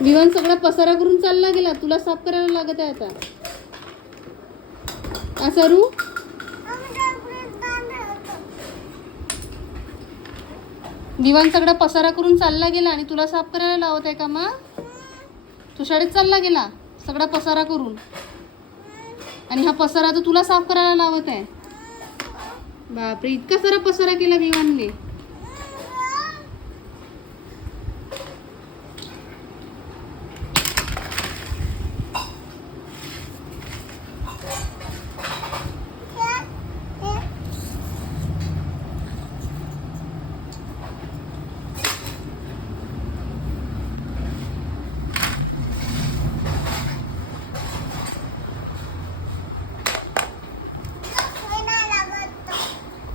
विवान सगळा पसारा करून चालला गेला, तुला साफ करायला लागत आहे आता. सरू विवान सगळा पसारा करून चालला गेला आणि तुला साफ करायला लावत आहे का मग? तू शाळेत चालला गेला सगळा पसारा करून, आणि हा पसारा तर तुला साफ करायला लावत आहे. बापरे, इतका सारा पसारा केला विवानने.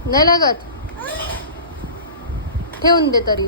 नाही लागत, ठेवून दे तरी.